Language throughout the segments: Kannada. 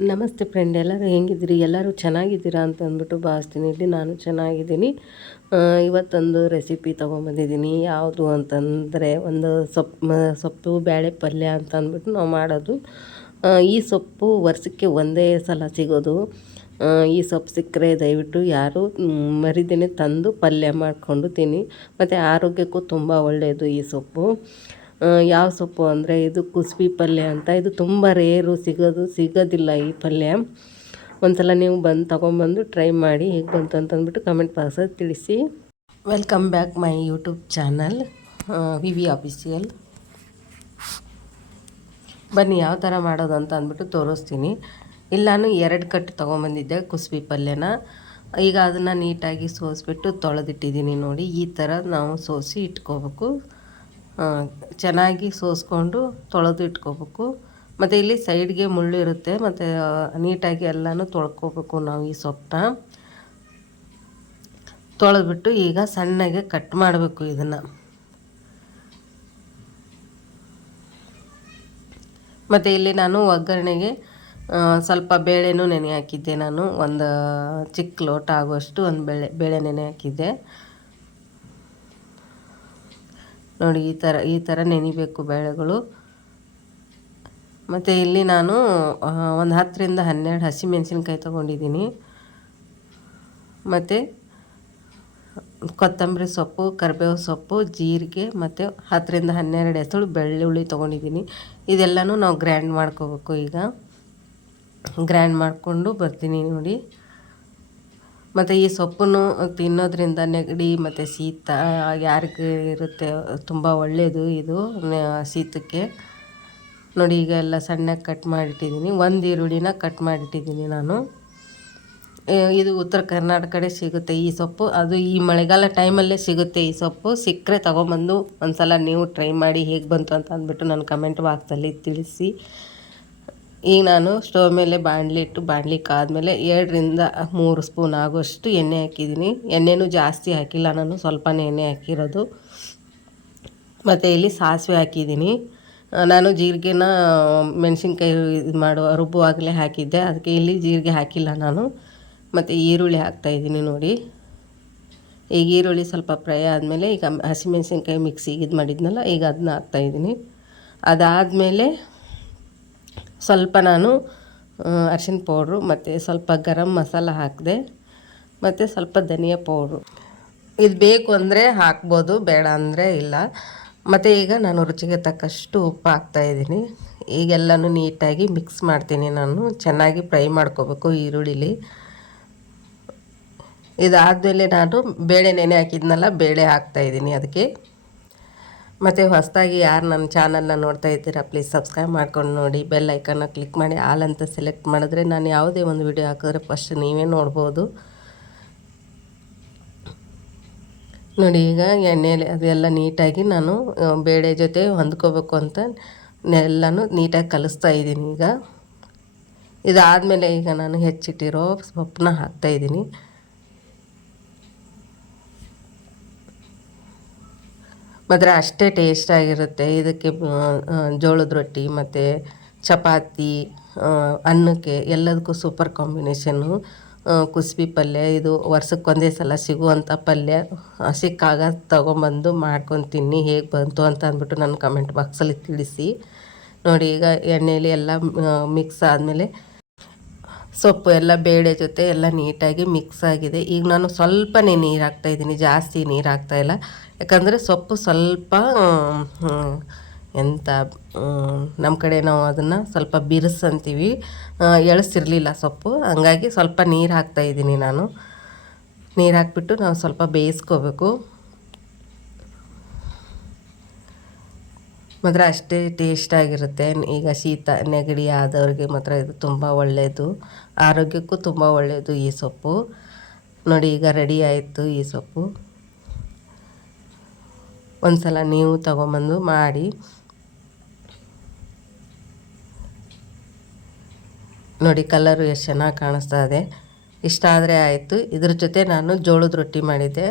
ನಮಸ್ತೆ ಫ್ರೆಂಡ್, ಎಲ್ಲರೂ ಹೆಂಗಿದ್ದೀರಿ? ಎಲ್ಲರೂ ಚೆನ್ನಾಗಿದ್ದೀರಾ ಅಂತ ಅಂದ್ಬಿಟ್ಟು ಭಾವಿಸ್ತೀನಿ. ಇಲ್ಲಿ ನಾನು ಚೆನ್ನಾಗಿದ್ದೀನಿ. ಇವತ್ತೊಂದು ರೆಸಿಪಿ ತೊಗೊಂಬಂದಿದ್ದೀನಿ. ಯಾವುದು ಅಂತಂದರೆ ಒಂದು ಸೊಪ್ಪು ಬೇಳೆ ಪಲ್ಯ ಅಂತ ಅಂದ್ಬಿಟ್ಟು ನಾವು ಮಾಡೋದು. ಈ ಸೊಪ್ಪು ವರ್ಷಕ್ಕೆ ಒಂದೇ ಸಲ ಸಿಗೋದು. ಈ ಸೊಪ್ಪು ಸಿಕ್ಕರೆ ದಯವಿಟ್ಟು ಯಾರು ಮರಿದೇನೆ ತಂದು ಪಲ್ಯ ಮಾಡಿಕೊಂಡು ತಿನ್ನಿ. ಮತ್ತು ಆರೋಗ್ಯಕ್ಕೂ ತುಂಬ ಒಳ್ಳೆಯದು ಈ ಸೊಪ್ಪು. ಯಾವ ಸೊಪ್ಪು ಅಂದರೆ ಇದು ಕುಸ್ಬಿ ಪಲ್ಯ ಅಂತ. ಇದು ತುಂಬ ರೇರು, ಸಿಗೋದಿಲ್ಲ ಈ ಪಲ್ಯ. ಒಂದ್ಸಲ ನೀವು ತೊಗೊಂಬಂದು ಟ್ರೈ ಮಾಡಿ, ಹೇಗೆ ಬಂತು ಅಂತಂದ್ಬಿಟ್ಟು ಕಮೆಂಟ್ ಬಾಕ್ಸಲ್ಲಿ ತಿಳಿಸಿ. Welcome back my YouTube channel V official. ಬನ್ನಿ ಯಾವ ಥರ ಮಾಡೋದು ಅಂತ ಅಂದ್ಬಿಟ್ಟು ತೋರಿಸ್ತೀನಿ. ಇಲ್ಲಿ ನಾನು 2 ಕಟ್ಟು ತೊಗೊಂಬಂದಿದ್ದೆ ಕುಸ್ಬಿ ಪಲ್ಯನ. ಈಗ ಅದನ್ನು ನೀಟಾಗಿ ಸೋಸಿಬಿಟ್ಟು ತೊಳೆದಿಟ್ಟಿದ್ದೀನಿ. ನೋಡಿ, ಈ ಥರ ನಾವು ಸೋಸಿ ಇಟ್ಕೋಬೇಕು. ಚೆನ್ನಾಗಿ ಸೋಸ್ಕೊಂಡು ತೊಳೆದು ಇಟ್ಕೋಬೇಕು. ಮತ್ತು ಇಲ್ಲಿ ಸೈಡ್ಗೆ ಮುಳ್ಳು ಇರುತ್ತೆ, ಮತ್ತು ನೀಟಾಗಿ ಎಲ್ಲನೂ ತೊಳ್ಕೊಬೇಕು ನಾವು ಈ ಸೊಪ್ಪನ್ನ. ತೊಳೆದ್ಬಿಟ್ಟು ಈಗ ಸಣ್ಣಗೆ ಕಟ್ ಮಾಡಬೇಕು ಇದನ್ನು. ಮತ್ತು ಇಲ್ಲಿ ನಾನು ಒಗ್ಗರಣೆಗೆ ಸ್ವಲ್ಪ ಬೇಳೆನೂ ನೆನೆ ಹಾಕಿದ್ದೆ. ನಾನು ಒಂದು ಚಿಕ್ಕ ಲೋಟ ಆಗುವಷ್ಟು ಒಂದು ಬೇಳೆ ನೆನೆ ಹಾಕಿದ್ದೆ. ನೋಡಿ, ಈ ಥರ ನೆನಿಬೇಕು ಬೇಳೆಗಳು. ಮತ್ತು ಇಲ್ಲಿ ನಾನು ಒಂದು 10ರಿಂದ 12 ಹಸಿಮೆಣಸಿನ್ಕಾಯಿ ತೊಗೊಂಡಿದ್ದೀನಿ. ಮತ್ತು ಕೊತ್ತಂಬರಿ ಸೊಪ್ಪು, ಕರಿಬೇವು ಸೊಪ್ಪು, ಜೀರಿಗೆ, ಮತ್ತು 10ರಿಂದ 12 ಎಸಳು ಬೆಳ್ಳುಳ್ಳಿ ತೊಗೊಂಡಿದ್ದೀನಿ. ಇದೆಲ್ಲನೂ ನಾವು ಗ್ರ್ಯಾಂಡ್ ಮಾಡ್ಕೋಬೇಕು. ಈಗ ಗ್ರ್ಯಾಂಡ್ ಮಾಡಿಕೊಂಡು ಬರ್ತೀನಿ ನೋಡಿ. ಮತ್ತು ಈ ಸೊಪ್ಪನ್ನು ತಿನ್ನೋದ್ರಿಂದ ನೆಗಡಿ ಮತ್ತು ಶೀತ ಯಾರಿಗೆ ಇರುತ್ತೆ ತುಂಬ ಒಳ್ಳೆಯದು ಇದು ಶೀತಕ್ಕೆ. ನೋಡಿ, ಈಗ ಎಲ್ಲ ಸಣ್ಣಗೆ ಕಟ್ ಮಾಡಿಟ್ಟಿದ್ದೀನಿ. 1 ಈರುಳ್ಳಿನ ಕಟ್ ಮಾಡಿಟ್ಟಿದ್ದೀನಿ ನಾನು. ಇದು ಉತ್ತರ ಕರ್ನಾಟಕ ಕಡೆ ಸಿಗುತ್ತೆ ಈ ಸೊಪ್ಪು. ಅದು ಈ ಮಳೆಗಾಲ ಟೈಮಲ್ಲೇ ಸಿಗುತ್ತೆ ಈ ಸೊಪ್ಪು. ಸಿಕ್ಕರೆ ತೊಗೊಂಬಂದು ಒಂದ್ಸಲ ನೀವು ಟ್ರೈ ಮಾಡಿ, ಹೇಗೆ ಬಂತು ಅಂತ ಅಂದ್ಬಿಟ್ಟು ನನ್ನ ಕಮೆಂಟ್ ಬಾಕ್ಸಲ್ಲಿ ತಿಳಿಸಿ. ಈಗ ನಾನು ಸ್ಟವ್ ಮೇಲೆ ಬಾಣಲಿ ಇಟ್ಟು, ಬಾಣಲಿ ಕಾದ್ಮೇಲೆ 2ರಿಂದ 3 ಸ್ಪೂನ್ ಆಗುವಷ್ಟು ಎಣ್ಣೆ ಹಾಕಿದ್ದೀನಿ. ಎಣ್ಣೆನೂ ಜಾಸ್ತಿ ಹಾಕಿಲ್ಲ ನಾನು, ಸ್ವಲ್ಪನೇ ಎಣ್ಣೆ ಹಾಕಿರೋದು. ಮತ್ತು ಇಲ್ಲಿ ಸಾಸಿವೆ ಹಾಕಿದ್ದೀನಿ. ನಾನು ಜೀರಿಗೆನ ಮೆಣಸಿನ್ಕಾಯಿ ರುಬ್ಬುವಾಗಲೇ ಹಾಕಿದ್ದೆ, ಅದಕ್ಕೆ ಇಲ್ಲಿ ಜೀರಿಗೆ ಹಾಕಿಲ್ಲ ನಾನು. ಮತ್ತು ಈರುಳ್ಳಿ ಹಾಕ್ತಾಯಿದ್ದೀನಿ ನೋಡಿ. ಈಗ ಈರುಳ್ಳಿ ಸ್ವಲ್ಪ ಫ್ರೈ ಆದಮೇಲೆ ಈಗ ಹಸಿಮೆಣಸಿನ್ಕಾಯಿ ಮಿಕ್ಸಿಗೆ ಇದು ಮಾಡಿದ್ನಲ್ಲ, ಈಗ ಅದನ್ನ ಹಾಕ್ತಾಯಿದ್ದೀನಿ. ಅದಾದಮೇಲೆ ಸ್ವಲ್ಪ ನಾನು ಅರಿಶಿನ ಪೌಡ್ರು, ಮತ್ತು ಸ್ವಲ್ಪ ಗರಂ ಮಸಾಲ ಹಾಕಿದೆ, ಮತ್ತು ಸ್ವಲ್ಪ ಧನಿಯಾ ಪೌಡ್ರು. ಇದು ಬೇಕು ಅಂದರೆ ಹಾಕ್ಬೋದು, ಬೇಡ ಅಂದರೆ ಇಲ್ಲ. ಮತ್ತು ಈಗ ನಾನು ರುಚಿಗೆ ತಕ್ಕಷ್ಟು ಉಪ್ಪು ಹಾಕ್ತಾಯಿದ್ದೀನಿ. ಈಗೆಲ್ಲನೂ ನೀಟಾಗಿ ಮಿಕ್ಸ್ ಮಾಡ್ತೀನಿ ನಾನು. ಚೆನ್ನಾಗಿ ಫ್ರೈ ಮಾಡ್ಕೋಬೇಕು ಈರುಳ್ಳಿಲಿ. ಇದಾದಮೇಲೆ ನಾನು ಬೇಳೆ ನೆನೆ ಹಾಕಿದ್ನಲ್ಲ, ಬೇಳೆ ಹಾಕ್ತಾಯಿದ್ದೀನಿ ಅದಕ್ಕೆ. ಮತ್ತು ಹೊಸದಾಗಿ ಯಾರು ನನ್ನ ಚಾನಲ್ನ ನೋಡ್ತಾ ಇದ್ದೀರಾ, ಪ್ಲೀಸ್ ಸಬ್ಸ್ಕ್ರೈಬ್ ಮಾಡ್ಕೊಂಡು ನೋಡಿ. ಬೆಲ್ ಐಕನ್ನ ಕ್ಲಿಕ್ ಮಾಡಿ ಆಲ್ ಅಂತ ಸೆಲೆಕ್ಟ್ ಮಾಡಿದ್ರೆ ನಾನು ಯಾವುದೇ ಒಂದು ವಿಡಿಯೋ ಹಾಕಿದ್ರೆ ಫಸ್ಟ್ ನೀವೇ ನೋಡ್ಬೋದು. ನೋಡಿ, ಈಗ ಎಣ್ಣೆಯಲ್ಲಿ ಅದೆಲ್ಲ ನೀಟಾಗಿ ನಾನು ಬೇಳೆ ಜೊತೆ ಹೊಂದ್ಕೋಬೇಕು ಅಂತ ಎಲ್ಲನೂ ನೀಟಾಗಿ ಕಲಿಸ್ತಾ ಇದ್ದೀನಿ. ಈಗ ಇದಾದಮೇಲೆ ಈಗ ನಾನು ಹೆಚ್ಚಿಟ್ಟಿರೋ ಸೊಪ್ಪನ್ನ ಹಾಕ್ತಾಯಿದ್ದೀನಿ. ಮಾತ್ರ ಅಷ್ಟೇ ಟೇಸ್ಟಾಗಿರುತ್ತೆ. ಇದಕ್ಕೆ ಜೋಳದ ರೊಟ್ಟಿ ಮತ್ತು ಚಪಾತಿ, ಅನ್ನಕ್ಕೆ ಎಲ್ಲದಕ್ಕೂ ಸೂಪರ್ ಕಾಂಬಿನೇಷನ್ನು ಕುಸ್ಬಿ ಪಲ್ಯ. ಇದು ವರ್ಷಕ್ಕೆ ಒಂದೇ ಸಲ ಸಿಗುವಂಥ ಪಲ್ಯ. ಸಿಕ್ಕಾಗ ತೊಗೊಂಬಂದು ಮಾಡ್ಕೊಂಡು ತಿನ್ನಿ, ಹೇಗೆ ಬಂತು ಅಂತ ಅಂದ್ಬಿಟ್ಟು ನನ್ನ ಕಮೆಂಟ್ ಬಾಕ್ಸಲ್ಲಿ ತಿಳಿಸಿ. ನೋಡಿ, ಈಗ ಎಣ್ಣೆಯಲ್ಲಿ ಎಲ್ಲ ಮಿಕ್ಸ್ ಆದಮೇಲೆ ಸೊಪ್ಪು ಎಲ್ಲ ಬೇಳೆ ಜೊತೆ ಎಲ್ಲ ನೀಟಾಗಿ ಮಿಕ್ಸ್ ಆಗಿದೆ. ಈಗ ನಾನು ಸ್ವಲ್ಪನೇ ನೀರು ಹಾಕ್ತಾಯಿದ್ದೀನಿ, ಜಾಸ್ತಿ ನೀರು ಹಾಕ್ತಾಯಿಲ್ಲ. ಯಾಕಂದರೆ ಸೊಪ್ಪು ಸ್ವಲ್ಪ ನಮ್ಮ ಕಡೆ ನಾವು ಅದನ್ನು ಸ್ವಲ್ಪ ಬಿರುಸು ಅಂತೀವಿ, ಎಳಸಿರಲಿಲ್ಲ ಸೊಪ್ಪು. ಹಂಗಾಗಿ ಸ್ವಲ್ಪ ನೀರು ಹಾಕ್ತಾಯಿದ್ದೀನಿ ನಾನು. ನೀರು ಹಾಕ್ಬಿಟ್ಟು ನಾವು ಸ್ವಲ್ಪ ಬೇಯಿಸ್ಕೋಬೇಕು. ಮಾತ್ರ ಅಷ್ಟೇ ಟೇಸ್ಟಾಗಿರುತ್ತೆ. ಈಗ ಶೀತ ನೆಗಡಿ ಆದವ್ರಿಗೆ ಮಾತ್ರ ಇದು ತುಂಬ ಒಳ್ಳೆಯದು, ಆರೋಗ್ಯಕ್ಕೂ ತುಂಬ ಒಳ್ಳೆಯದು ಈ ಸೊಪ್ಪು. ನೋಡಿ, ಈಗ ರೆಡಿ ಆಯಿತು ಈ ಸೊಪ್ಪು. ಒಂದು ಸಲ ನೀವು ತೊಗೊಂಬಂದು ಮಾಡಿ ನೋಡಿ. ಕಲರು ಎಷ್ಟು ಚೆನ್ನಾಗಿ ಕಾಣಿಸ್ತಾ ಇದೆ. ಇಷ್ಟ ಆದರೆ ಆಯಿತು. ಇದ್ರ ಜೊತೆ ನಾನು ಜೋಳದ ರೊಟ್ಟಿ ಮಾಡಿದ್ದೆ.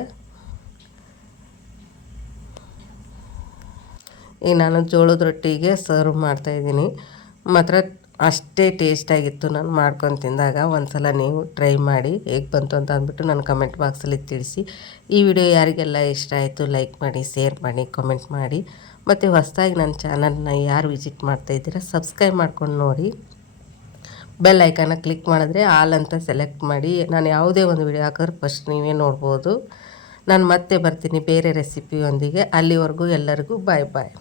ಈಗ ನಾನು ಜೋಳದ ರೊಟ್ಟಿಗೆ ಸರ್ವ್ ಮಾಡ್ತಾಯಿದ್ದೀನಿ. ಮಾತ್ರ ಅಷ್ಟೇ ಟೇಸ್ಟಾಗಿತ್ತು. ನಾನು ಮಾಡ್ಕೊಂಡು ತಿಂದಾಗ ಒಂದು ಸಲ ನೀವು ಟ್ರೈ ಮಾಡಿ ಹೇಗೆ ಬಂತು ಅಂತ ಅಂದ್ಬಿಟ್ಟು ನನ್ನ ಕಮೆಂಟ್ ಬಾಕ್ಸಲ್ಲಿ ತಿಳಿಸಿ. ಈ ವಿಡಿಯೋ ಯಾರಿಗೆಲ್ಲ ಇಷ್ಟ ಆಯಿತು ಲೈಕ್ ಮಾಡಿ, ಶೇರ್ ಮಾಡಿ, ಕಮೆಂಟ್ ಮಾಡಿ. ಮತ್ತು ಹೊಸದಾಗಿ ನನ್ನ ಚಾನಲ್ನ ಯಾರು ವಿಸಿಟ್ ಮಾಡ್ತಾಯಿದ್ದೀರಾ ಸಬ್ಸ್ಕ್ರೈಬ್ ಮಾಡ್ಕೊಂಡು ನೋಡಿ. ಬೆಲ್ ಐಕಾನ ಕ್ಲಿಕ್ ಮಾಡಿದ್ರೆ ಆಲ್ ಅಂತ ಸೆಲೆಕ್ಟ್ ಮಾಡಿ. ನಾನು ಯಾವುದೇ ಒಂದು ವಿಡಿಯೋ ಹಾಕಿದ್ರೆ ಫಸ್ಟ್ ನೀವೇ ನೋಡ್ಬೋದು. ನಾನು ಮತ್ತೆ ಬರ್ತೀನಿ ಬೇರೆ ರೆಸಿಪಿಯೊಂದಿಗೆ. ಅಲ್ಲಿವರೆಗೂ ಎಲ್ಲರಿಗೂ ಬಾಯ್ ಬಾಯ್.